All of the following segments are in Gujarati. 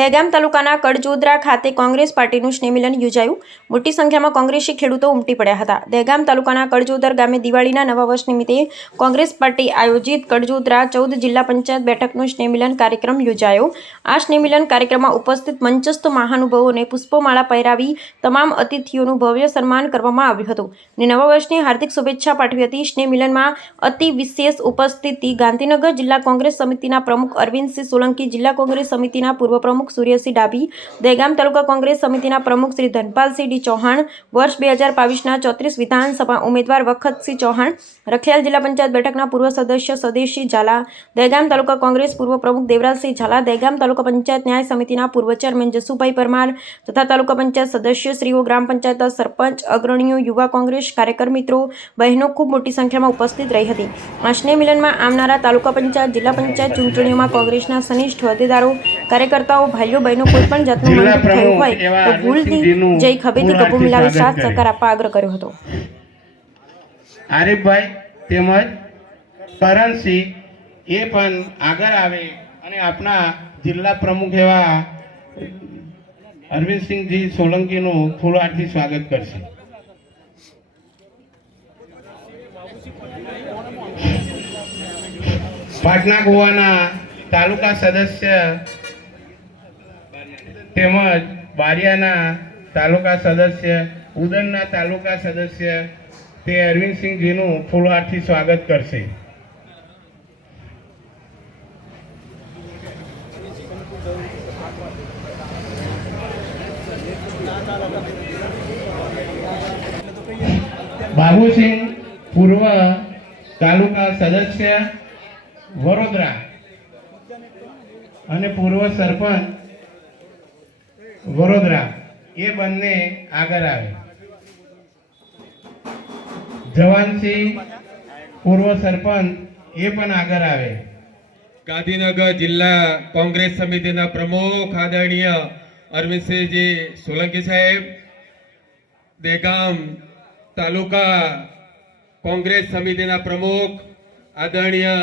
દહેગામ તાલુકાના કડજોદરા ખાતે કોંગ્રેસ પાર્ટીનું સ્નેહમિલન યોજાયું. મોટી સંખ્યામાં કોંગ્રેસી ખેડૂતો ઉમટી પડ્યા હતા. દહેગામ તાલુકાના કડજોદર ગામે દિવાળીના નવા વર્ષ નિમિત્તે કોંગ્રેસ પાર્ટી આયોજિત કડજોદરા ચૌદ જિલ્લા પંચાયત બેઠકનો સ્નેહમિલન કાર્યક્રમ યોજાયો. આ સ્નેહમિલન કાર્યક્રમમાં ઉપસ્થિત મંચસ્થ મહાનુભાવોને પુષ્પમાળા પહેરાવી તમામ અતિથિઓનું ભવ્ય સન્માન કરવામાં આવ્યું હતું. અને નવા વર્ષની હાર્દિક શુભેચ્છા પાઠવી હતી. સ્નેહમિલનમાં અતિ વિશેષ ઉપસ્થિતિ ગાંધીનગર જિલ્લા કોંગ્રેસ સમિતિના પ્રમુખ અરવિંદસિંહ સોલંકી, જિલ્લા કોંગ્રેસ સમિતિના પૂર્વ પ્રમુખ સૂર્યસિંહ ડાભી, દહેગામ તાલુકા કોંગ્રેસ સમિતિના પ્રમુખ શ્રી ધનપાલસિંહ ડી ચૌહાણ, વર્ષ બે હજાર બાવીસના ચોત્રીસ વિધાનસભા ઉમેદવાર વખતસિંહ ચૌહાણ, રખિયાલ જિલ્લા પંચાયત બેઠકના પૂર્વ સદસ્ય સદેશસિંહ ઝાલા, દહેગામ તાલુકા કોંગ્રેસ પૂર્વ પ્રમુખ દેવરાજસિંહ ઝાલા, દહેગામ તાલુકા પંચાયત ન્યાય સમિતિના પૂર્વ ચેરમેન જસુભાઈ પરમાર તથા તાલુકા પંચાયત સદસ્યશ્રીઓ ગ્રામ પંચાયતના સરપંચ, અગ્રણીઓ યુવા કોંગ્રેસ કાર્યકર મિત્રો, બહેનો ખૂબ મોટી સંખ્યામાં ઉપસ્થિત રહી હતી. આ સ્નેહ મિલનમાં આવનારા તાલુકા પંચાયત, જિલ્લા પંચાયત ચૂંટણીઓમાં કોંગ્રેસના સનિષ્ઠ હોદ્દેદારો, કાર્યકર્તાઓ ભાઈઓ બહેનો કોઈ પણ જાતનું મનદુખ થયું હોય તો ભૂલથી જય ખભેથી કપૂ મિલાવી સાથ કરે. સહકાર આપવા આગ્રહ કર્યો હતો આરીફભાઈ તેમજ કરણસિંહ એ પણ આગળ આવે અને આપણા જિલ્લા પ્રમુખ એવા અરવિંદસિંહજી સોલંકીનું ફૂલહારથી સ્વાગત કરશે પાટના ગોવાના તાલુકા સદસ્ય તેમજ બારિયાના તાલુકા સદસ્ય ઉદનના તાલુકા સદસ્ય તે અરવિંદસિંહજીનું ફૂલહારથી સ્વાગત કરશે. બાબુસિંહ પૂર્વ તાલુકા સદસ્ય વડોદરા અને પૂર્વ સરપંચ વડોદરા, એ બંને આગળ આવે. જવાનસિંહ પૂર્વ સરપંચ એ પણ આગળ આવે. ગાંધીનગર જિલ્લા કોંગ્રેસ સમિતિના પ્રમુખ આદરણીય અરવિંદસિંહજી સોલંકી સાહેબ, દેગામ તાલુકા કોંગ્રેસ સમિતિના પ્રમુખ આદરણીય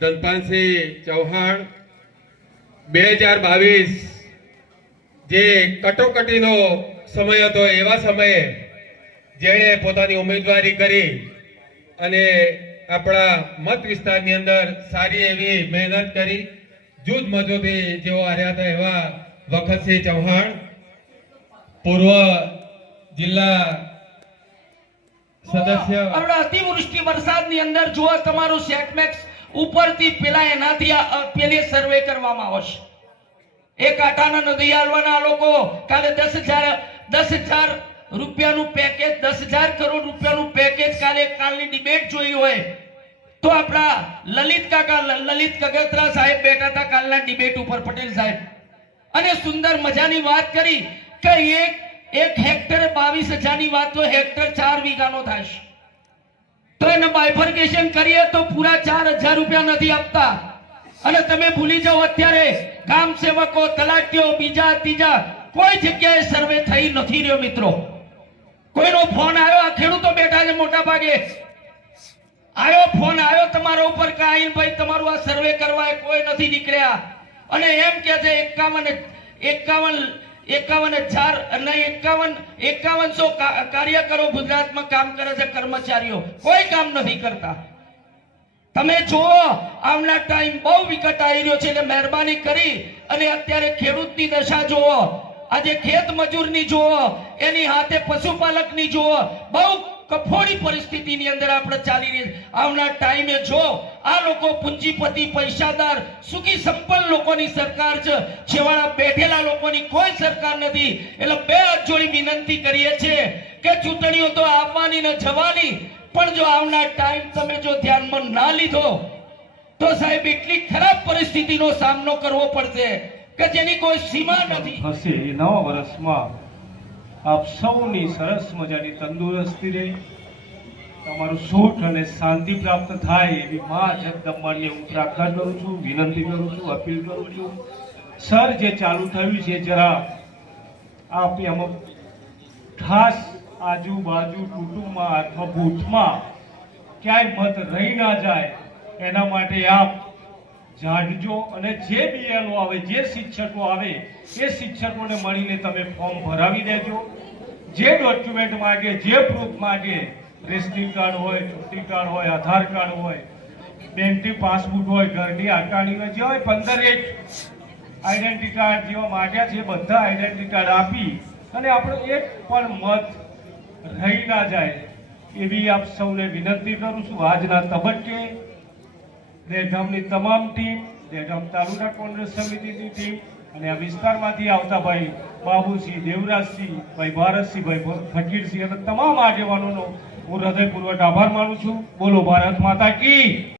ધનપાલસિંહ ચૌહાણ, બે હજાર બાવીસ જે કટોકટીનો સમય હતો, એવા સમયે જેણે પોતાની ઉમેદવારી કરી અને આપણા મત વિસ્તારની અંદર સારી એવી મહેનત કરી. જૂથ મતોથી જેઓ હાર્યા હતા એવા વખતસિંહ ચૌહાણ, પૂર્વ જિલ્લા સદસ્ય. હમણાં અતિવૃષ્ટિ વરસાદની અંદર જો તમારું સેટમેક્સ ઉપરથી પેલા એનાથી આ સર્વે કરવામાં આવશે. એક આટાના નદી લોકો. કાલે દસ હજાર દસ હજાર રૂપિયાનું પેકેજ દસ હજાર કરોડ રૂપિયાનું પેકેજ કાલે કાલની ડિબેટ જોઈ હોય. તો આપણા લલિત કાકા લલિત કગત્રા સાહેબ બેઠા કાલના ડિબેટ ઉપર, પટેલ સાહેબ. અને સુંદર મજાની વાત કરી કે એક એક હેક્ટર બાવીસ હજારની વાત તો હેક્ટર ચાર વીઘાનો થાય તો એને બાયફર્કેશન કરીએ તો પૂરા ચાર હજાર રૂપિયા નથી આપતા. અને તમે ભૂલી જાઓ અત્યારે ગામ સેવકો તલાટીઓ બીજા ત્રીજા, કોઈ જગ્યાએ સર્વે થઈ નથી રહ્યો મિત્રો. કોઈનો ફોન આવ્યો? આ ખેડૂતો બેઠા છે મોટા ભાગે. આવ્યો ફોન, આવ્યો તમારા ઉપર કે આઈન ભાઈ, તમારું આ સર્વે કરવા કોઈ નથી નીકળ્યા. અને એમ કે છે એકાવન એકાવન એકાવન હજાર અને એકાવન, એકાવનસો કાર્યકરો ગુજરાતમાં કામ કરે છે કર્મચારીઓ. કોઈ કામ નથી કરતા. તમે જુઓ આવનાર ટાઈમ બહુ વિકટ આવી રહ્યો છે એટલે મહેરબાની કરી અને અત્યારે ખેડૂતની દશા જુઓ. આજે ખેત મજૂરની જુઓ, એની હાથે પશુપાલકની જુઓ. બહુ કફોડી પરિસ્થિતિની અંદર આપણે ચાલી રહી. આવનાર ટાઈમે જો આ લોકો પૂંજીપતિ, પૈસાદાર, સુખી સંપન્ન લોકોની સરકાર છે, છેવાડા બેઠેલા લોકોની કોઈ સરકાર નથી. એટલે બે હાથ જોડી વિનંતી કરીએ છીએ કે ચૂંટણીઓ તો આવવાની ને જવાની પણ જો આવનાર ટાઈમ તમે જો ધ્યાનમાં ના લીધો તો સાહેબ એટલી ખરાબ પરિસ્થિતિનો સામનો કરવો પડશે કે જેની કોઈ સીમા નથી. હશે એ નવા વર્ષમાં આપ સૌની સરસ મજાની તંદુરસ્તી રહે. તમારું સુખ અને શાંતિ પ્રાપ્ત થાય એવી મા જગદંબાણીએ હું પ્રાર્થના કરું છું વિનંતી કરું છું અપીલ કરું છું. સર જે ચાલુ થયું છે જરા આપ એમાં ખાસ આજુબાજુ કુટુંબમાં અથવા બૂથમાં ક્યાંય મત રહી ના જાય, એના માટે આપ જાણજો અને જે બીએલઓ આવે, જે શિક્ષકો આવે, એ શિક્ષકોને મળીને તમે ફોર્મ ભરાવી દેજો. જે ડોક્યુમેન્ટ માગે, જે પ્રૂફ માગે, રેશનિંગ કાર્ડ હોય ચૂંટણી કાર્ડ હોય, આધાર કાર્ડ હોય, બેંકની પાસબુક હોય, ઘરની આકારણી હોય, જે હોય પંદર એક આઈડેન્ટિટી કાર્ડ જેવા માગ્યા છે, બધા આઈડેન્ટિટી કાર્ડ આપી અને આપણો એક પણ મત રહી ના જાય, એવી આપ સૌને વિનંતી કરું છું. આજના તબક્કે દહેગામની તમામ ટીમ, દહેગામ તાલુકા કોંગ્રેસ સમિતિની ટીમ અને આ વિસ્તારમાંથી આવતા ભાઈ બાબુસિંહ, દેવરાજસિંહ, ભાઈ ભારતસિંહ, ભાઈ ફકીરસિંહ અને તમામ આગેવાનોનો હું હૃદયપૂર્વક આભાર માનું છું. બોલો, ભારત માતા કી!